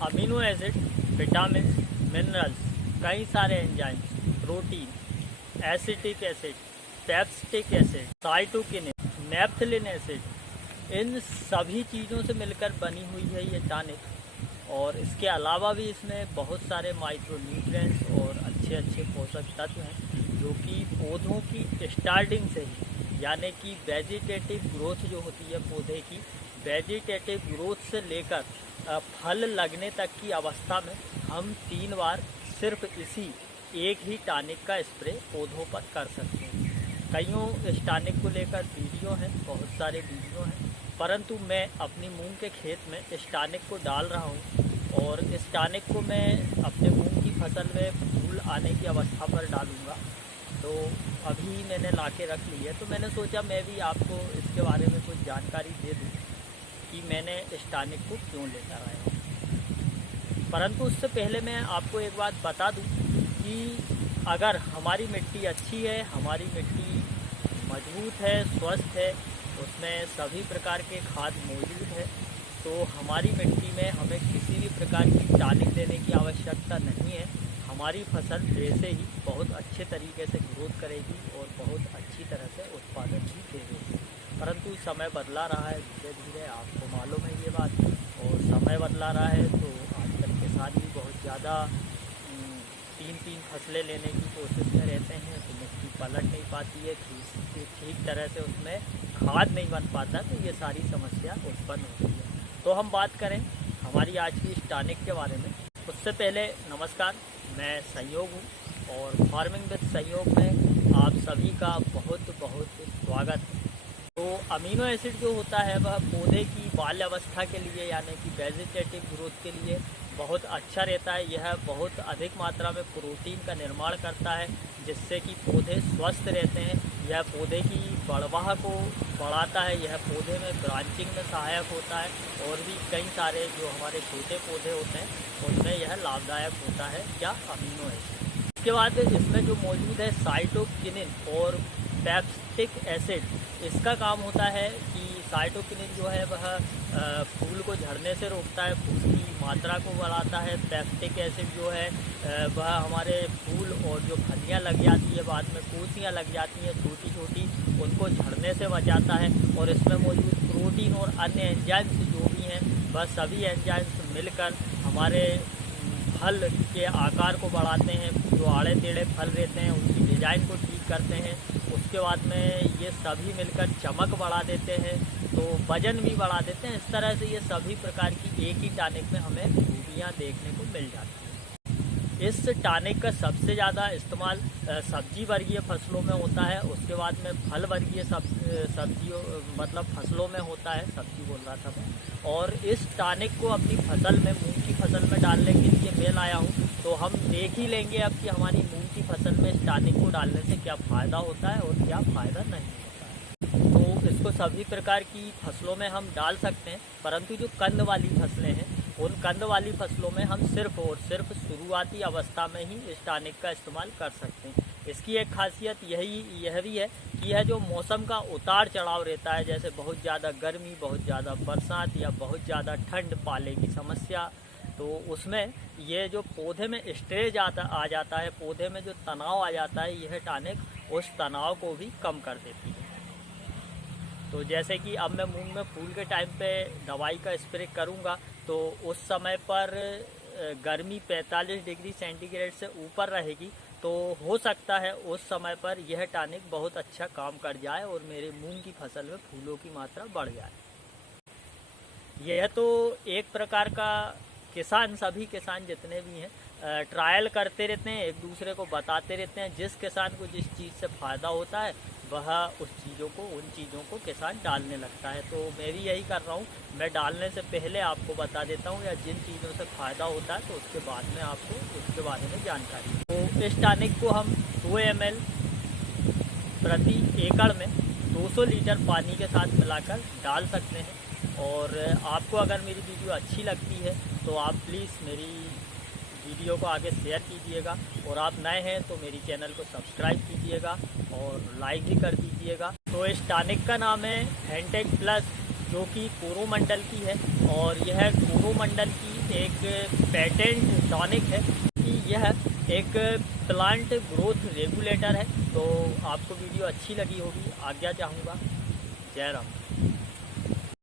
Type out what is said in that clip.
Amino acid, vitamin, minerals, कई सारे enzymes, protein, acetic acid, पेप्सिटिक एसिड, साइटोकिनिन, नेप्थलिन एसिड, इन सभी चीज़ों से मिलकर बनी हुई है ये टॉनिक। और इसके अलावा भी इसमें बहुत सारे माइक्रोन्यूट्रिएंट्स और अच्छे अच्छे पोषक तत्व हैं जो कि पौधों की स्टार्टिंग से ही, यानी कि वेजिटेटिव ग्रोथ जो होती है पौधे की, वेजिटेटिव ग्रोथ से लेकर फल लगने तक की अवस्था में हम 3 बार सिर्फ इसी एक ही टॉनिक का स्प्रे पौधों पर कर सकते हैं। कईयों इस टॉनिक को लेकर वीडियो हैं, बहुत सारे वीडियो हैं, परंतु मैं अपनी मूंग के खेत में इस टॉनिक को डाल रहा हूं और इस टॉनिक को मैं अपने मूंग की फसल में फूल आने की अवस्था पर डालूंगा। तो अभी मैंने ला के रख ली है, तो मैंने सोचा मैं भी आपको इसके बारे में कुछ जानकारी दे दूँ कि मैंने इस टॉनिक को क्यों लेकर आया हूँ। परंतु उससे पहले मैं आपको एक बात बता दूं कि अगर हमारी मिट्टी अच्छी है, हमारी मिट्टी मजबूत है, स्वस्थ है, उसमें सभी प्रकार के खाद मौजूद है, तो हमारी मिट्टी में हमें किसी भी प्रकार की टॉनिक देने की आवश्यकता नहीं है। हमारी फसल वैसे ही बहुत अच्छे तरीके से ग्रोथ करेगी और बहुत अच्छी तरह से उत्पादन भी देगी। परंतु समय बदला रहा है धीरे धीरे, आपको मालूम है ये बात, और समय बदला रहा है तो आजकल किसान भी बहुत ज़्यादा 3-3 फसलें लेने की कोशिश में रहते हैं, तो मिट्टी पलट नहीं पाती है, ठीक तरह से उसमें खाद नहीं बन पाता, तो ये सारी समस्या उत्पन्न होती है। तो हम बात करें हमारी आज की इस टॉनिक के बारे में। उससे पहले नमस्कार, मैं संयोग हूँ और फार्मिंग विद संयोग में आप सभी का बहुत बहुत स्वागत है। तो अमीनो एसिड जो होता है वह पौधे की बाल्यावस्था के लिए, यानी कि वेजिटेटिव ग्रोथ के लिए बहुत अच्छा रहता है। यह बहुत अधिक मात्रा में प्रोटीन का निर्माण करता है जिससे कि पौधे स्वस्थ रहते हैं। यह पौधे की बढ़वाह को बढ़ाता है, यह पौधे में ब्रांचिंग में सहायक होता है और भी कई सारे जो हमारे छोटे पौधे होते हैं उनमें यह लाभदायक होता है क्या अमीनो एसिड। इसके बाद इसमें जो मौजूद है साइटोकिनिन और पेप्सिटिक एसिड, इसका काम होता है कि साइटोकिनिन जो है वह फूल को झड़ने से रोकता है, फूल की मात्रा को बढ़ाता है। पेप्सिटिक एसिड जो है वह हमारे फूल और जो फलियाँ लग जाती है, बाद में कोसियाँ लग जाती हैं छोटी छोटी, उनको झड़ने से बचाता है। और इसमें मौजूद प्रोटीन और अन्य एंजाइम्स जो भी हैं वह सभी एंजाइम्स मिलकर हमारे फल के आकार को बढ़ाते हैं, जो आड़े टेढ़े फल रहते हैं उनकी डिज़ाइन को ठीक करते हैं। उसके बाद में ये सभी मिलकर चमक बढ़ा देते हैं, तो वजन भी बढ़ा देते हैं। इस तरह से ये सभी प्रकार की एक ही टॉनिक में हमें खूबियाँ देखने को मिल जाती हैं। इस टॉनिक का सबसे ज़्यादा इस्तेमाल सब्जी वर्गीय फसलों में होता है, उसके बाद में फल वर्गीय सब्जियों मतलब फसलों में होता है, सब्जी बोल रहा था मैं। और इस टॉनिक को अपनी फसल में, मूंग की फसल में डालने के लिए मैं लाया हूँ, तो हम देख ही लेंगे अब कि हमारी मूंग की फसल में इस टॉनिक को डालने से क्या फ़ायदा होता है और क्या फ़ायदा नहीं होता है। तो इसको सभी प्रकार की फसलों में हम डाल सकते हैं, परंतु जो कंद वाली फसलें हैं उन कंद वाली फसलों में हम सिर्फ और सिर्फ शुरुआती अवस्था में ही इस टॉनिक का इस्तेमाल कर सकते हैं। इसकी एक खासियत यह भी है कि यह जो मौसम का उतार चढ़ाव रहता है, जैसे बहुत ज़्यादा गर्मी, बहुत ज़्यादा बरसात या बहुत ज़्यादा ठंड, पाले की समस्या, तो उसमें ये जो पौधे में स्ट्रेस आ जाता है, पौधे में जो तनाव आ जाता है, यह टॉनिक उस तनाव को भी कम कर देती है। तो जैसे कि अब मैं मूंग में फूल के टाइम पे दवाई का स्प्रे करूंगा, तो उस समय पर गर्मी 45 डिग्री सेंटीग्रेड से ऊपर रहेगी, तो हो सकता है उस समय पर यह टॉनिक बहुत अच्छा काम कर जाए और मेरे मूंग की फसल में फूलों की मात्रा बढ़ जाए। यह तो एक प्रकार का किसान, सभी किसान जितने भी हैं ट्रायल करते रहते हैं, एक दूसरे को बताते रहते हैं। जिस किसान को जिस चीज़ से फ़ायदा होता है वह उन चीज़ों को किसान डालने लगता है। तो मैं भी यही कर रहा हूँ, मैं डालने से पहले आपको बता देता हूँ, या जिन चीज़ों से फ़ायदा होता है तो उसके बाद में आपको उसके बारे में जानकारी। तो इस टॉनिक को हम 2 ml प्रति एकड़ में 200 लीटर पानी के साथ मिलाकर डाल सकते हैं। और आपको अगर मेरी वीडियो अच्छी लगती है तो आप प्लीज़ मेरी वीडियो को आगे शेयर कीजिएगा, और आप नए हैं तो मेरी चैनल को सब्सक्राइब कीजिएगा और लाइक भी कर दीजिएगा। तो इस टॉनिक का नाम है फेंटेक प्लस, जो कि कोरोमंडल की है, और यह कोरोमंडल की एक पेटेंट टॉनिक है कि यह एक प्लांट ग्रोथ रेगुलेटर है। तो आपको वीडियो अच्छी लगी होगी, आज्ञा चाहूँगा। जय राम।